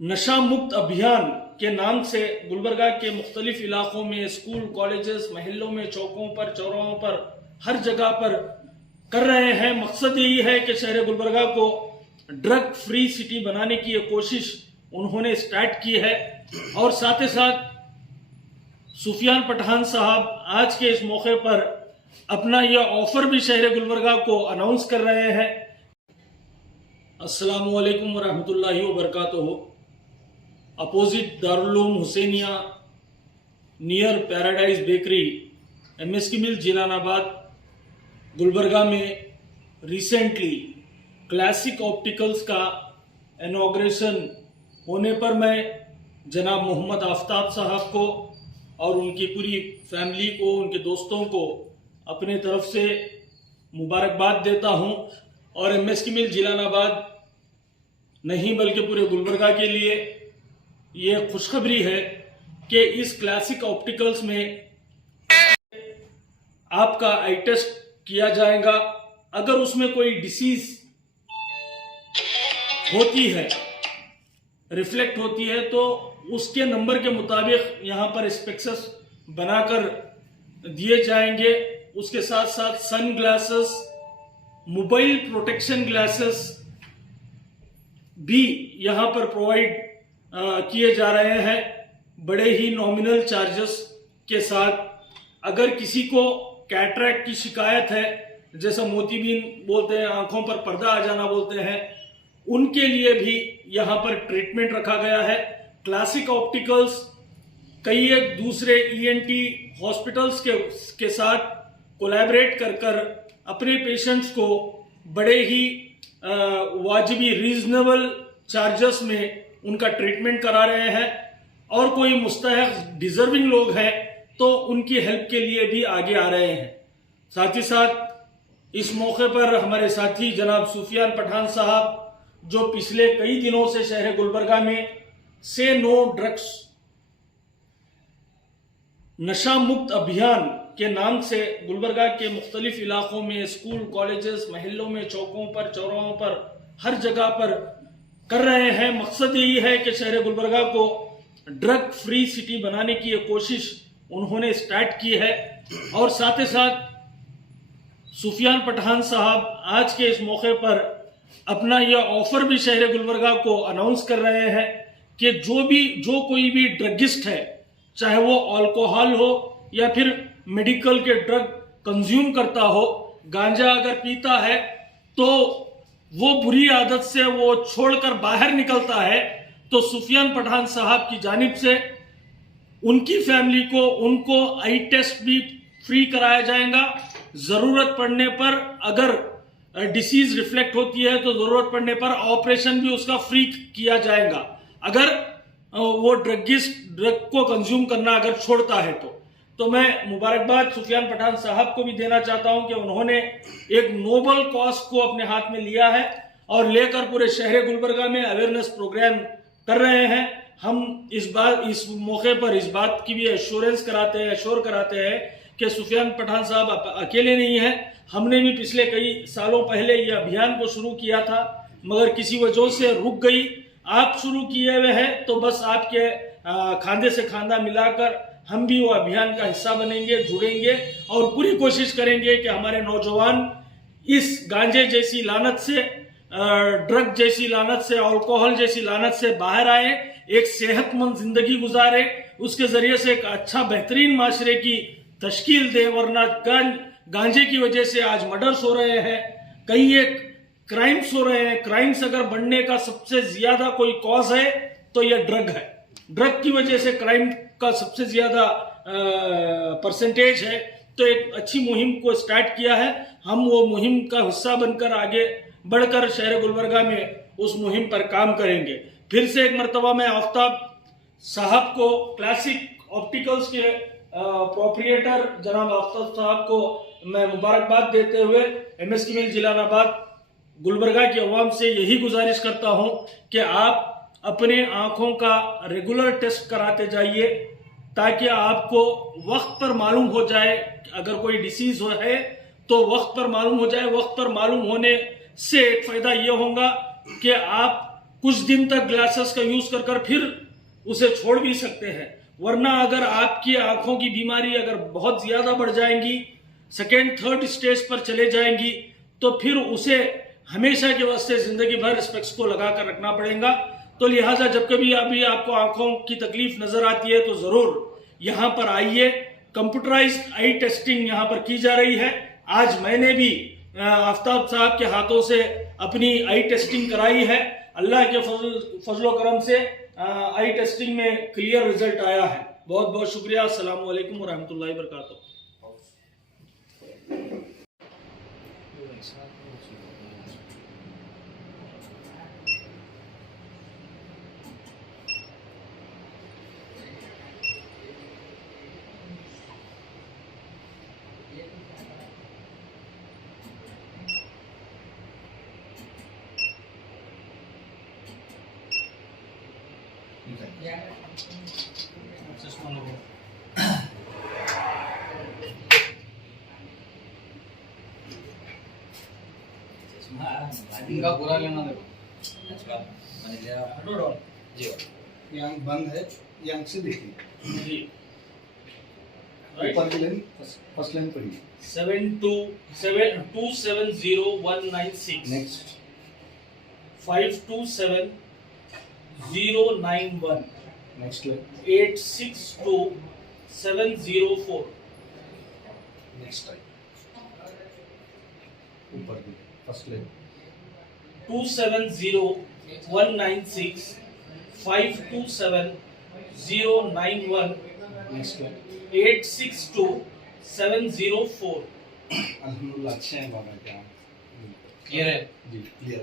नशा मुक्त अभियान के नाम से गुलबर्गा के मुख्तलिफ इलाकों में स्कूल, कॉलेजेस, महल्लों में, चौकों पर, चौराहों पर, हर जगह पर कर रहे हैं। मकसद यही है कि शहर गुलबर्गा को ड्रग फ्री सिटी बनाने की ये कोशिश उन्होंने स्टार्ट की है। और साथ ही साथ सुफियान पठान साहब आज के इस मौके पर अपना यह ऑफर भी शहर गुलबर्गा को अनाउंस कर रहे हैं। अस्सलामु अलैकुम वरहमतुल्लाहि वबरकातुहू। Opposite Darul Husainiya near Paradise Bakery, MSK mill, Jilanabad, Gulbarga में रिसेंटली क्लासिक ऑप्टिकल्स का इनॉग्रेशन होने पर मैं जनाब मोहम्मद आफ्ताब साहब को और उनकी पूरी फैमिली को, उनके दोस्तों को अपने तरफ से मुबारकबाद देता हूं। और MSK मिल जिलानाबाद नहीं बल्कि पूरे गुलबर्गा के लिए ये खुशखबरी है कि इस क्लासिक ऑप्टिकल्स में आपका आई टेस्ट किया जाएगा। अगर उसमें कोई डिसीज होती है, रिफ्लेक्ट होती है, तो उसके नंबर के मुताबिक यहाँ पर स्पेक्सेस बनाकर दिए जाएंगे। उसके साथ साथ sunglasses, mobile protection glasses भी यहाँ पर प्रोवाइड किए जा रहे हैं बड़े ही नॉमिनल चार्जेस के साथ। अगर किसी को कैटरैक्ट की शिकायत है, जैसा मोतीबीन बोलते हैं, आंखों पर पर्दा आ जाना बोलते हैं, उनके लिए भी यहाँ पर ट्रीटमेंट रखा गया है। क्लासिक ऑप्टिकल्स कई एक दूसरे ENT हॉस्पिटल्स के साथ कोलैबोरेट कर अपने पेशेंट्स को बड़े ही वाजिबी, रीजनेबल चार्जेस में उनका ट्रीटमेंट करा रहे हैं। और कोई मुस्तहक डिजर्विंग लोग हैं तो उनकी हेल्प के लिए भी आगे आ रहे हैं। साथ ही साथ इस मौके पर हमारे साथी जनाब सुफियान पठान साहब, जो पिछले कई दिनों से शहर गुलबर्गा में से नो ड्रग्स नशा मुक्त अभियान के नाम से गुलबर्गा के मुख्तलिफ इलाकों में स्कूल, कॉलेजेस, महल्लों में, चौकों पर, चौराहों पर, हर जगह पर कर रहे हैं। मकसद यही है कि शहर गुलबर्गा को ड्रग फ्री सिटी बनाने की ये कोशिश उन्होंने स्टार्ट की है। और साथ ही साथ सुफियान पठान साहब आज के इस मौके पर अपना यह ऑफर भी शहर गुलबर्गा को अनाउंस कर रहे हैं कि जो कोई भी ड्रगिस्ट है, चाहे वो अल्कोहल हो या फिर मेडिकल के ड्रग कंज्यूम करता हो, गांजा अगर पीता है तो वो बुरी आदत से वो छोड़कर बाहर निकलता है, तो सुफियान पठान साहब की जानिब से उनकी फैमिली को, उनको आई टेस्ट भी फ्री कराया जाएगा। जरूरत पड़ने पर अगर डिसीज रिफ्लेक्ट होती है तो जरूरत पड़ने पर ऑपरेशन भी उसका फ्री किया जाएगा, अगर वो ड्रग को कंज्यूम करना अगर छोड़ता है तो मैं मुबारकबाद सुफियान पठान साहब को भी देना चाहता हूं कि उन्होंने एक नोबल कॉज को अपने हाथ में लिया है और लेकर पूरे शहर गुलबर्गा में अवेयरनेस प्रोग्राम कर रहे हैं। हम इस मौके पर इस बात की भी एश्योर कराते हैं कि सुफियान पठान साहब अकेले नहीं हैं। हमने भी पिछले कई सालों पहले यह अभियान को शुरू किया था, मगर किसी वजह से रुक गई। आप शुरू किए हुए हैं तो बस आपके खांधे से खांधा मिलाकर हम भी वो अभियान का हिस्सा बनेंगे, जुड़ेंगे और पूरी कोशिश करेंगे कि हमारे नौजवान इस गांजे जैसी लानत से, ड्रग जैसी लानत से, अल्कोहल जैसी लानत से बाहर आए, एक सेहतमंद जिंदगी गुजारे, उसके जरिए से एक अच्छा बेहतरीन माशरे की तश्कील दे। वरना गांजे की वजह से आज मर्डर्स हो रहे हैं, कई एक क्राइम्स हो रहे हैं। क्राइम्स अगर बढ़ने का सबसे ज्यादा कोई कॉज है तो यह ड्रग है। ड्रग की वजह से क्राइम का सबसे ज्यादा परसेंटेज है। तो एक अच्छी मुहिम को स्टार्ट किया है। हम वो मुहिम का हिस्सा बनकर आगे बढ़कर शहर गुलबर्गा में उस मुहिम पर काम करेंगे। फिर से एक मरतबा मैं आफ्ताब साहब को, क्लासिक ऑप्टिकल्स के प्रोप्रिएटर जनाब आफ्ताब साहब को मैं मुबारकबाद देते हुए MSK मिल जिलानाबाद गुलबर्गा की अवाम से यही गुजारिश करता हूं कि आप अपने आंखों का रेगुलर टेस्ट कराते जाइए, ताकि आपको वक्त पर मालूम हो जाए। अगर कोई डिसीज है तो वक्त पर मालूम हो जाए। वक्त पर मालूम होने से एक फायदा यह होगा कि आप कुछ दिन तक ग्लासेस का यूज कर फिर उसे छोड़ भी सकते हैं। वरना अगर आपकी आंखों की बीमारी अगर बहुत ज्यादा बढ़ जाएंगी, सेकेंड थर्ड स्टेज पर चले जाएंगी, तो फिर उसे हमेशा के वास्ते जिंदगी भर स्पेक्स को लगा कर रखना पड़ेगा। तो लिहाजा जब कभी अभी आपको आंखों की तकलीफ नजर आती है तो जरूर यहाँ पर आइए। कंप्यूटराइज्ड आई टेस्टिंग यहाँ पर की जा रही है। आज मैंने भी आफ्ताब साहब के हाथों से अपनी आई टेस्टिंग कराई है। अल्लाह के फजलो करम से आई टेस्टिंग में क्लियर रिजल्ट आया है। बहुत बहुत शुक्रिया। अस्सलाम वालेकुम व रहमतुल्लाहि व बरकातुहू। इनका पूरा लेना देखो। अच्छा जी ये आंख बंद है, ये आंख से देखिए। जी ऊपर की लाइन फर्स्ट लाइन पढ़िए। 52701996 next 527091 next line 862704 next time ऊपर की फर्स्ट लाइन 270196 527091 नेक्स्ट लाइन 862704। अल्हम्दुलिल्लाह अच्छे हैं बाबा क्या क्लियर है जी क्लियर।